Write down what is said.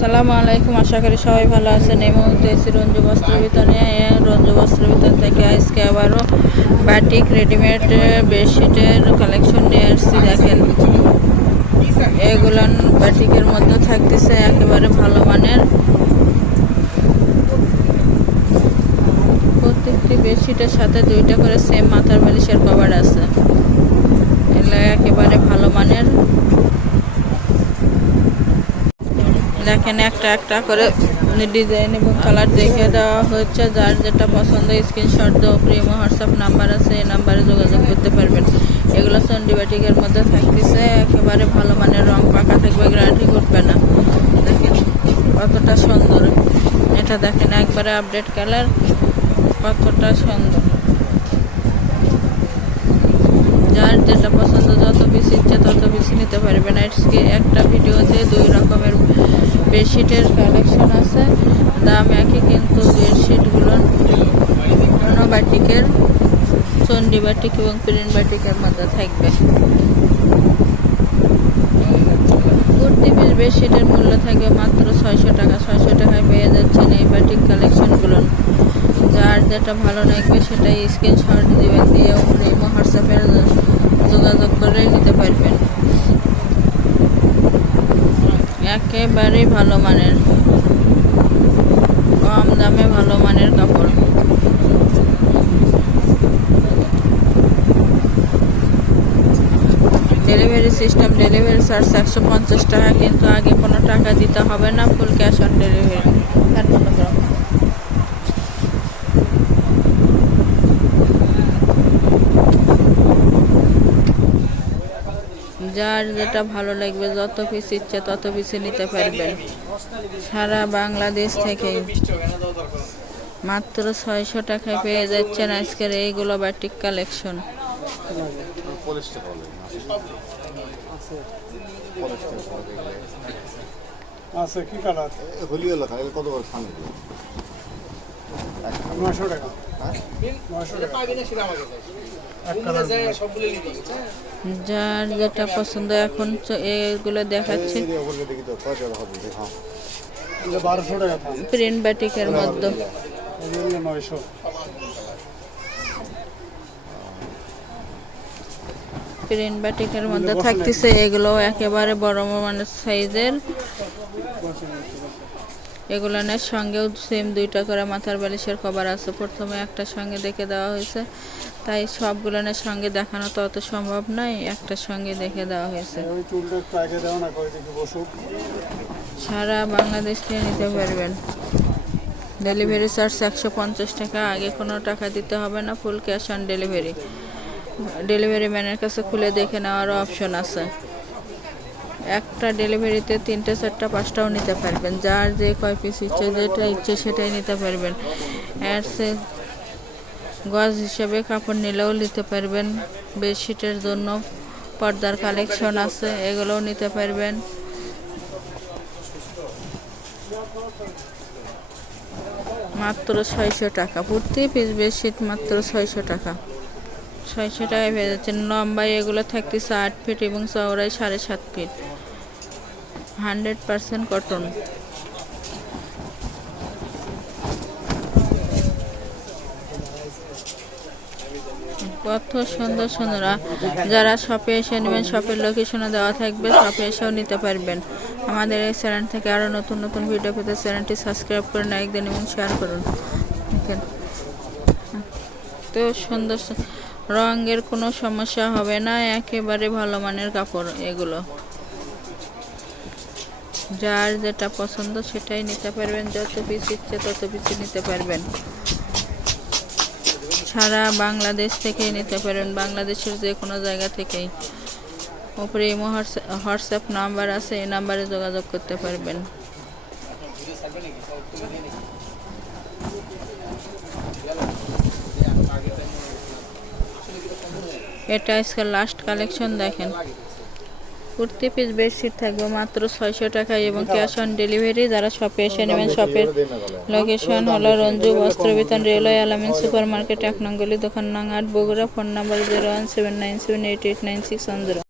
সালামু আলাইকুম, আশা করি সবাই ভালো আছেন। এই মুহূর্তে এসে রঞ্জু বস্ত্র বিতানে রঞ্জু বস্ত্র বিতান থেকে আজকে আবারও বাটিক রেডিমেড বেডশিটের কালেকশন নিয়ে আসছি, দেখেন। এগুলান বাটিকের মধ্যে থাকতেছে, একেবারে ভালো মানের। প্রত্যেকটি বেডশিটের সাথে দুইটা করে সেম মাথার বালিশের কভার আছে। এগুলো একেবারে ভালো মানের। দেখেন একটা একটা করে ডিজাইন এবং কালার দেখে দেওয়া হচ্ছে যার যেটা পছন্দ স্ক্রিনশট দেওয়া প্রিমো হোয়াটসঅ্যাপ নাম্বার আছে, এই নাম্বারে যোগাযোগ করতে পারবেন। এগুলো চন্ডিবাটিকের মধ্যে থাকতেছে, একেবারে ভালো মানের রং পাকা থাকবে গ্যারান্টি করবে না। দেখেন কতটা সুন্দর। এটা দেখেন একবারে আপডেট কালার কতটা সুন্দর। যার যেটা পছন্দ, যত বেশি নিতে পারবেন আজকে একটা ভিডিওতে দুই রকমের বেডশিটের কালেকশন আছে দাম একই, কিন্তু বেডশিটগুলো বাটিকের চন্ডি বাটিক এবং প্রিন্ট বাটিকের মধ্যে থাকবে। কুর্তি পিস বেডশিটের মূল্য থাকবে মাত্র ছয়শো টাকা। ছয়শো টাকায় পেয়ে যাচ্ছেন এই বাটিক কালেকশনগুলো। যার যেটা ভালো লাগবে সেটাই স্ক্রিনশট দিবেন দিয়ে ইমো হোয়াটসঅ্যাপের যোগাযোগ করে নিতে পারবেন। একেবারেই ভালো মানের কম দামে ভালো মানের কাপড় ডেলিভারি সিস্টেম ডেলিভারি চার্জ একশো পঞ্চাশ টাকা কিন্তু আগে কোনো টাকা দিতে হবে না ফুল ক্যাশ অন ডেলিভারি তারপর যার যেটা ভালো লাগবে যত পিস ইচ্ছে তত পিস নিতে পারবেন। সারা বাংলাদেশ থেকে। মাত্র ছয়শো টাকায় পেয়ে যাচ্ছেন আজকের এইগুলো বাটিক কালেকশন পলিশটা কি কালার হলিও লেখা এগুলো কত করে খান নশো টাকা। নশো টাকা। যার যেটা পছন্দ এখন এগুলো দেখাচ্ছে। হ্যাঁ প্রিন্ট বাটিকের মধ্যে। নয়শো। প্রিন্ট বাটিকের মধ্যে থাকতেছে এগুলো একেবারে বড় মানের সাইজের। এগুলোনের সঙ্গেও সেম দুইটা করে মাথার বালিশের কভার আছে। প্রথমে একটা সঙ্গে দেখে দেওয়া হয়েছে। তাই সবগুলোনের সঙ্গে দেখানো তো অত সম্ভব নয় একটা সঙ্গে দেখে দেওয়া হয়েছে। সারা বাংলাদেশ থেকে নিতে পারবেন। ডেলিভারি চার্জ একশো পঞ্চাশ টাকা আগে কোনো টাকা দিতে হবে না full cash on delivery delivery ম্যানের কাছে খুলে দেখে নেওয়ারও অপশন আছে। একটা ডেলিভারিতে তিনটে, চারটা, পাঁচটাও নিতে পারবেন। যার যে কয় পিস ইচ্ছে, যেটা ইচ্ছে সেটাই নিতে পারবেন। এর সে গজ হিসেবে কাপড় নিলেও নিতে পারবেন। বেডশিটের জন্য পর্দার কালেকশন আছে, এগুলোও নিতে পারবেন। মাত্র ছয়শো টাকা। প্রতি পিস বেডশিট মাত্র ছয়শো টাকা। ছয়শো টাকায় পেয়ে যাচ্ছেন। লম্বায় এগুলো থাকতেছে আট ফিট এবং চওড়ায় সাড়ে সাত ফিট হান্ড্রেড পারসেন্ট কটন কত সুন্দর সুন্দর যারা শপে এসে নেবেন শপের লোকেশনে দেওয়া থাকবে শপে এসেও নিতে পারবেন। আমাদের এই চ্যানেল থেকে আরও নতুন নতুন ভিডিও পেতে চ্যানেলটি সাবস্ক্রাইব করে লাইক দিন এবং শেয়ার করুন। তো সুন্দর রঙের কোনো সমস্যা হবে না, একেবারে ভালো মানের কাপড় এগুলো। যার যেটা পছন্দ সেটাই নিতে পারবেন, যত পিস ইচ্ছে তত পিস নিতে পারবেন। সারা বাংলাদেশ থেকেই নিতে পারবেন বাংলাদেশের যে কোনো জায়গা থেকেই। উপরে ইমো হোয়াটসঅ্যাপ নাম্বার আছে, এই নাম্বারে যোগাযোগ করতে পারবেন। এটা আজকে লাস্ট কালেকশন দেখেন। কুর্তি পিস বেডশিট থাকবে, মাত্র ছয়শো টাকায় এবং ক্যাশ অন ডেলিভারি যারা শপে এসে নেবেন শপের লোকেশন হলো Ranju Bastra Bitan railway Alamin super market এক নঙ্গলি দোকান নং আট, Bogura, phone number zero one seven nine seven eight eight nine six one zero